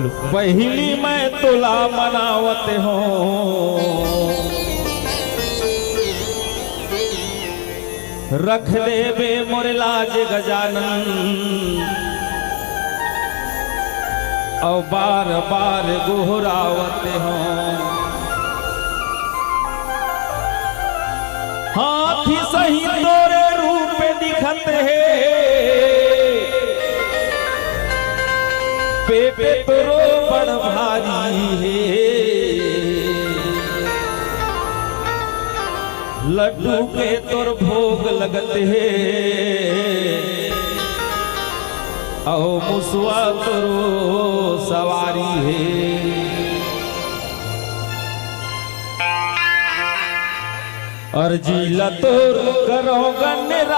पहली मैं तुला मनावत हूँ, रख दे बे मोरे लाज गजानन, और बार बार गोहरावत हूँ। हाथी सही तोरे रूप दिखत है, पेट तोरो बड़ भारी है, लड्डू के तोर भोग लगत है, औ मुसवा तोरो सवारी है। अर्जी लतोर करो गन्नराज,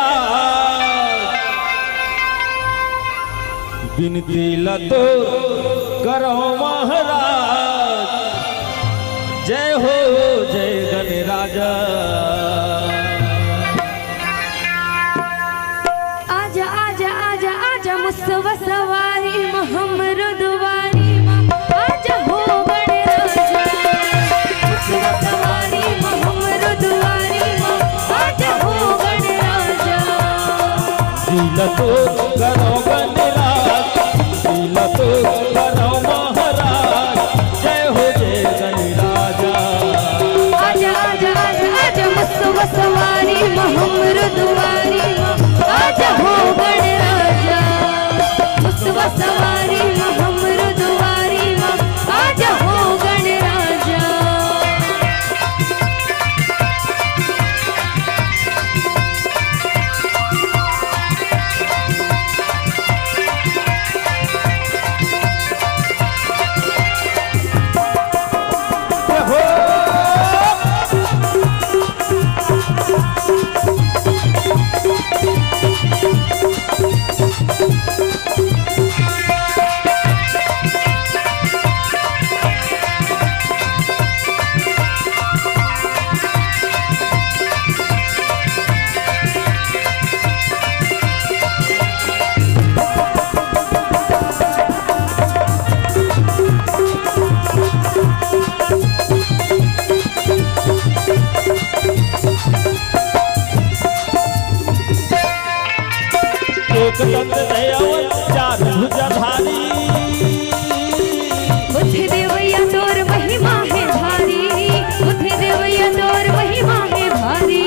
बिनती लतोर करो महाराज, जय हो जय गणराजा। आजा आजा आजा आजा मुसवा सवारी हमरो दुआरी माँ, आजा हो गणराजा। मुसवा सवारी हमरो दुआरी माँ, आजा हो गणराजा। दिल तो करो गणराज, दिल तो करो महाराज, जय हो जय गणराजा। आजा आजा आजा आजा मुसवा सवारी हमरो दुआरी माँ, आजा हो गणराजा। मुसवा सवारी हमरो दुआरी माँ, आजा हो गणराजा। एक दंत दयावन चार भुजधारी, बुद्धि देवैया तोर महिमा है भारी, बुद्धि देवैया तोर महिमा है भारी।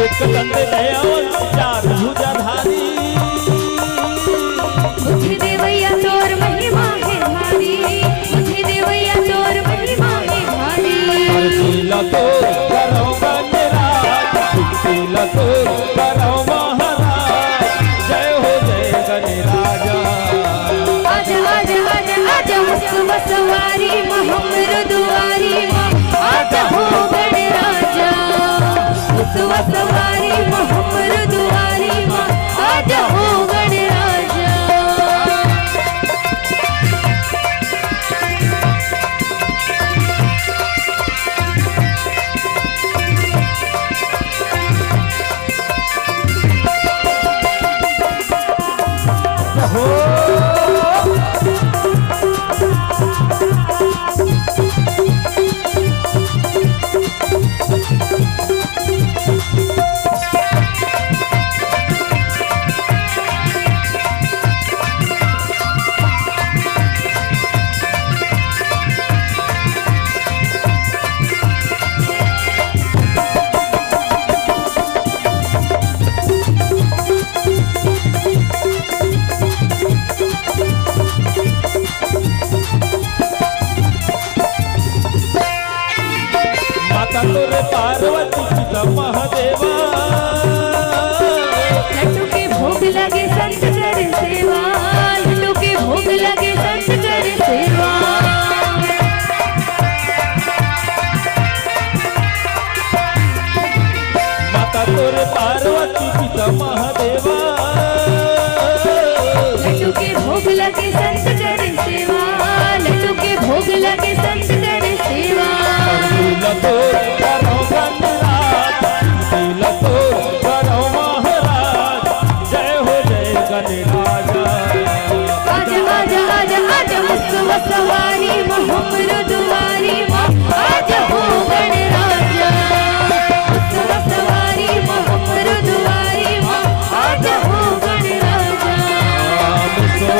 एक दंत दयावन चार भुजधारी, बुद्धि देवैया तोर महिमा है भारी, बुद्धि देवैया तोर महिमा है भारी। दिल तो करो गणराज, दिल तो करो महाराज, जय हो जय गणराजा। आजा आजा आजा आजा मुसवा सवारी हमरो दुआरी माँ, आजा हो गणराजा। मुसवा सवारी हमरो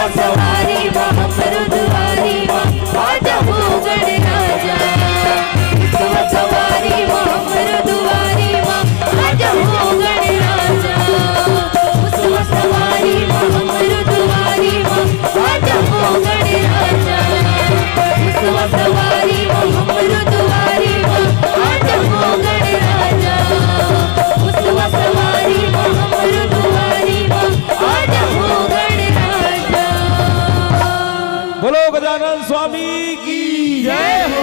मुसवा सवारी माँ हमरो दुआरी माँ आजा हो गणराजा मुसवा सवारी माँ हमरो दुआरी माँ आजा हो गणराजा मुसवा सवारी माँ हमरो दुआरी माँ आजा हो गणराजा मुसवा सवारी माँ हमरो दुआरी माँ आजा हो गणराजा मुसवा सवारी माँ हमरो दुआरी माँ आजा हो गणराजा। बोलो गजानन स्वामी की जय हो।